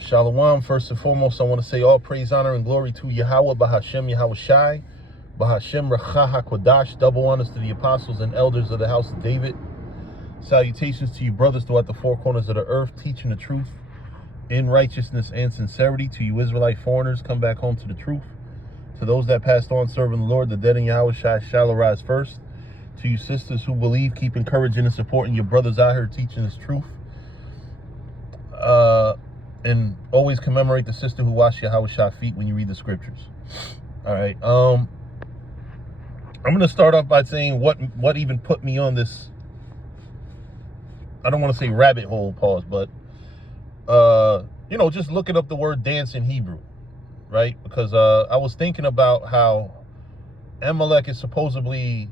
Shalom. First and foremost, I want to say all praise, honor, and glory to Yahweh, Bahashem, Yahweh Shai, Bahashem, Rachah HaKodash. Double honors to the apostles and elders of the house of David. Salutations to you brothers throughout the four corners of the earth, teaching the truth in righteousness and sincerity. To you Israelite foreigners, come back home to the truth. To those that passed on serving the Lord, the dead in Yahweh Shai shall arise first. To you sisters who believe, keep encouraging and supporting your brothers out here teaching this truth. And always commemorate the sister who washed Yahweh Shai feet when you read the scriptures. All right. I'm going to start off by saying what even put me on this. I don't want to say rabbit hole, pause, but just looking up the word dance in Hebrew, right? Because I was thinking about how Amalek is supposedly,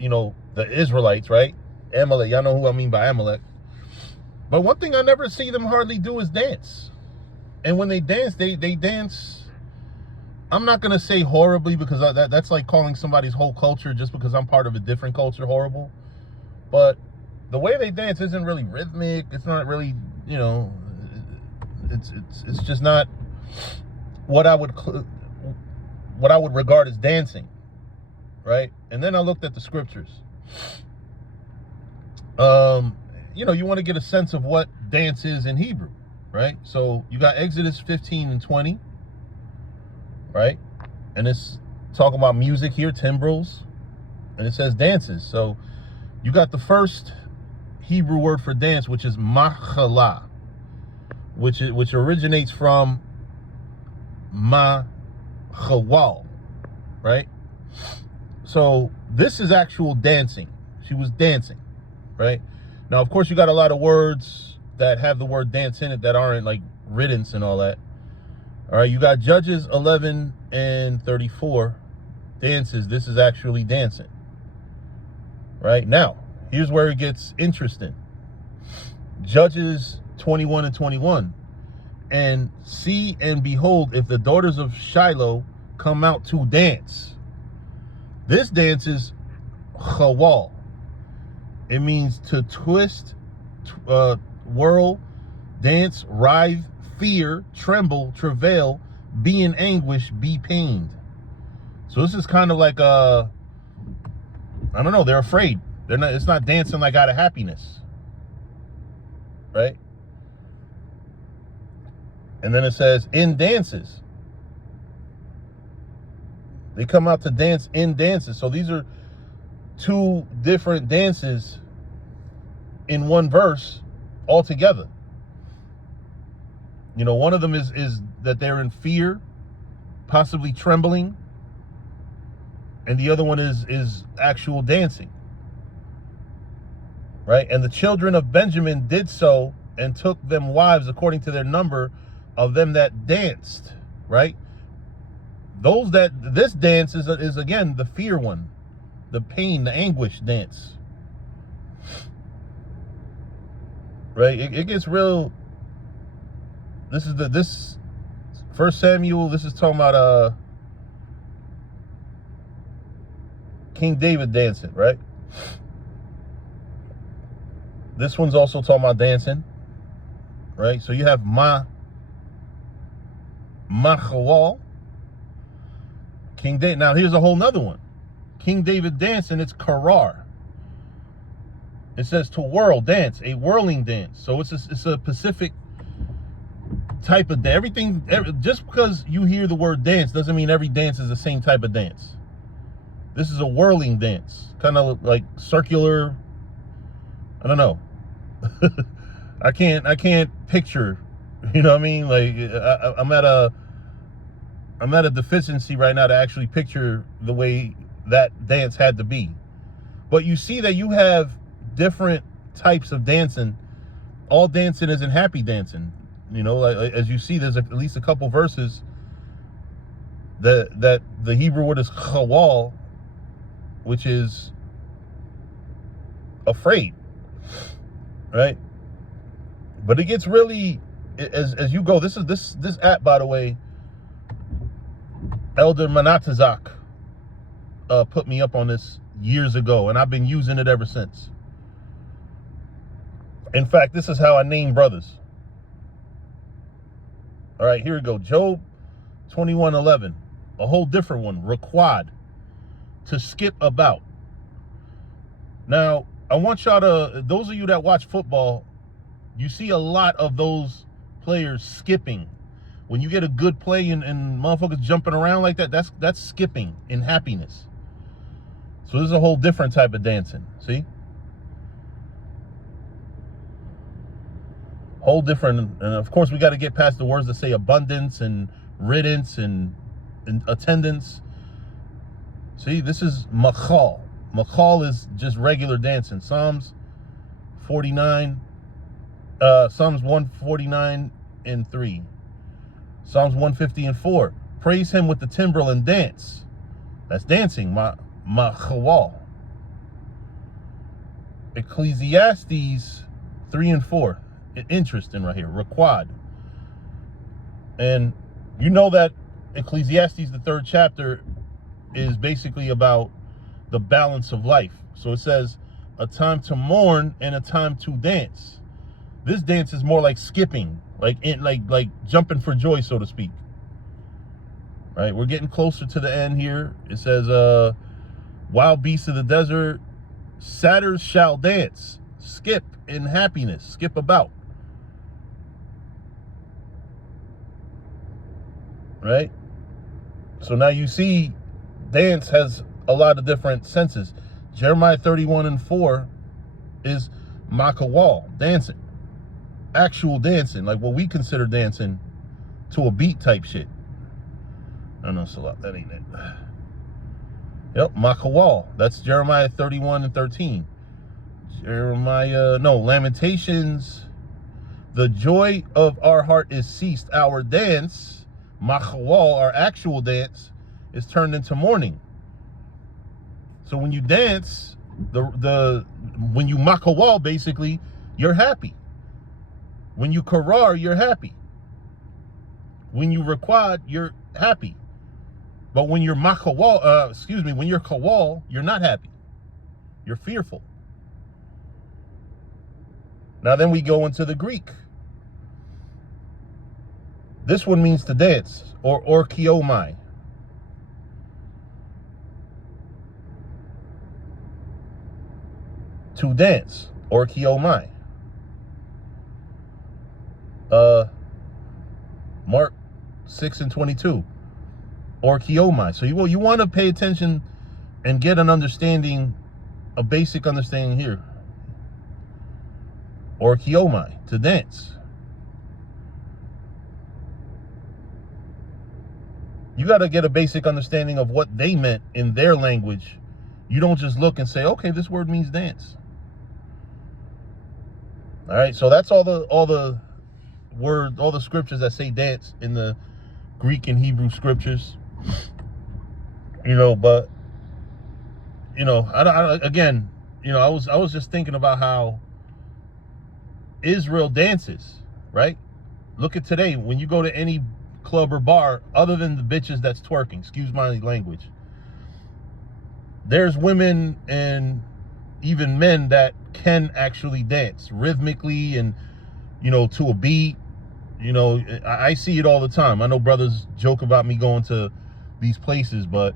the Israelites, right? Amalek, y'all know who I mean by Amalek. But one thing I never see them hardly do is dance. And when they dance, they dance, I'm not going to say horribly, because that's like calling somebody's whole culture just because I'm part of a different culture horrible. But the way they dance isn't really rhythmic. It's not really, it's just not what I would regard as dancing, right? And then I looked at the scriptures. You want to get a sense of what dance is in Hebrew, right? So you got Exodus 15 and 20, right? And it's talking about music here, timbrels, and it says dances. So you got the first Hebrew word for dance, which is machala, which originates from machawal, right? So this is actual dancing. She was dancing, right? Now, of course, you got a lot of words that have the word dance in it that aren't like riddance and all that. All right, you got Judges 11 and 34, dances. This is actually dancing. Right now, here's where it gets interesting. Judges 21 and 21. And see and behold, if the daughters of Shiloh come out to dance. This dance is chawal. It means to twist, whirl, dance, writhe, fear, tremble, travail, be in anguish, be pained. So this is kind of like I don't know, they're afraid. It's not dancing like out of happiness. Right? And then it says in dances. They come out to dance in dances. So these are two different dances in one verse altogether. One of them is that they're in fear, possibly trembling, and the other one is actual dancing, right? And the children of Benjamin did so and took them wives according to their number of them that danced, right? This dance is again the fear one, the pain, the anguish dance, right? It gets real. This 1 Samuel. This is talking about King David dancing, right? This one's also talking about dancing, right? So you have Machawal, King David. Now here's a whole nother one. King David dancing, it's karar. It says to whirl, dance, a whirling dance. So it's a specific type of dance. Just because you hear the word dance doesn't mean every dance is the same type of dance. This is a whirling dance, kind of like circular. I don't know. I can't picture. You know what I mean? Like I'm at a deficiency right now to actually picture the way that dance had to be. But you see that you have different types of dancing. All dancing isn't happy dancing. Like, as you see, there's at least a couple verses that the Hebrew word is chawal, which is afraid, right? But it gets really, as you go, this app, by the way, Elder Manatazak put me up on this years ago, and I've been using it ever since. In fact, this is how I name brothers. All right, here we go. Job 21:11. A whole different one. Raquad, to skip about. Now, I want y'all to, those of you that watch football, you see a lot of those players skipping. When you get a good play and motherfuckers jumping around like that, that's skipping in happiness. So this is a whole different type of dancing. See? Whole different, and of course we got to get past the words that say abundance and riddance and attendance. See, this is machal. Machal is just regular dancing. Psalms 149 and 3. Psalms 150 and 4. Praise him with the timbrel and dance. That's dancing. Machawal. Ecclesiastes 3 and 4. Interesting right here. Raquad. And you know that Ecclesiastes, the 3rd chapter, is basically about the balance of life. So it says a time to mourn and a time to dance. This dance is more like skipping, like jumping for joy, so to speak. Right? We're getting closer to the end here. It says, wild beasts of the desert, satyrs shall dance, skip in happiness, skip about. Right? So now you see dance has a lot of different senses. Jeremiah 31 and 4 is makawal, dancing. Actual dancing, like what we consider dancing to a beat type shit. I know, Salah, that ain't it. Yep, makawal. That's Jeremiah 31 and 13. Lamentations. The joy of our heart is ceased. Our dance, machawal, our actual dance, is turned into mourning. So when you dance, when you makawal, basically, you're happy. When you karar, you're happy. When you raquad, you're happy. But when you're makawal, when you're kawal, you're not happy. You're fearful. Now then we go into the Greek. This one means to dance, or orkiomai. To dance, orkiomai. Mark 6 and 22. Orkiomai. So you want to pay attention and get an understanding, a basic understanding here. Orkiomai, to dance. You got to get a basic understanding of what they meant in their language. You don't just look and say, okay, this word means dance. All right, so that's all the words, all the scriptures that say dance in the Greek and Hebrew scriptures. But I was just thinking about how Israel dances, right? Look at today, when you go to any club or bar, other than the bitches that's twerking, excuse my language, there's women and even men that can actually dance rhythmically and, to a beat. I see it all the time. I know brothers joke about me going to these places, but,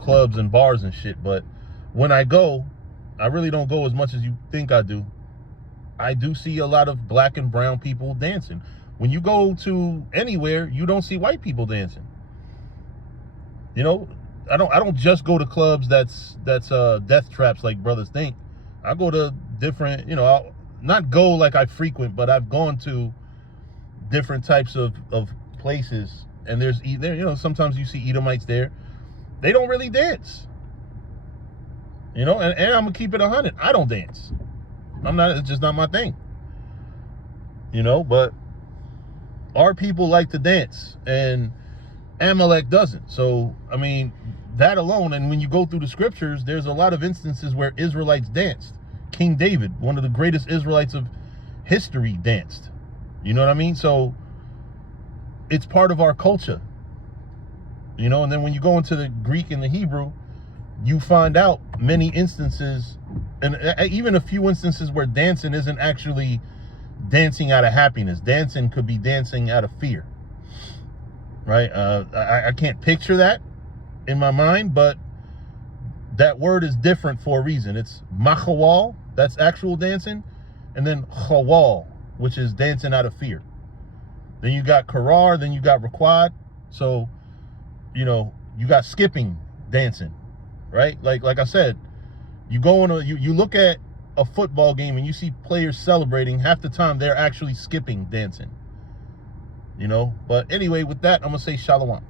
clubs and bars and shit. But when I go, I really don't go as much as you think I do. I do see a lot of black and brown people dancing. When you go to anywhere, you don't see white people dancing. I don't just go to clubs that's death traps like brothers think. I go to different, I'll not go like I frequent, but I've gone to different types of places, and there's sometimes you see Edomites there. They don't really dance. And I'm gonna keep it 100. I don't dance. It's just not my thing. But our people like to dance, and Amalek doesn't. So, that alone, and when you go through the scriptures, there's a lot of instances where Israelites danced. King David, one of the greatest Israelites of history, danced. You know what I mean? So, it's part of our culture. And then when you go into the Greek and the Hebrew, you find out many instances, and even a few instances where dancing isn't actually dancing out of happiness. Dancing could be dancing out of fear. right? I can't picture that in my mind, but that word is different for a reason. It's machawal, that's actual dancing, and then khawal, which is dancing out of fear. Then you got karar, then you got raquad. So, you know, you got skipping dancing, right? Like I said, you go on you look at a football game and you see players celebrating, half the time they're actually skipping dancing. You know, but anyway, with that, I'm gonna say shalom.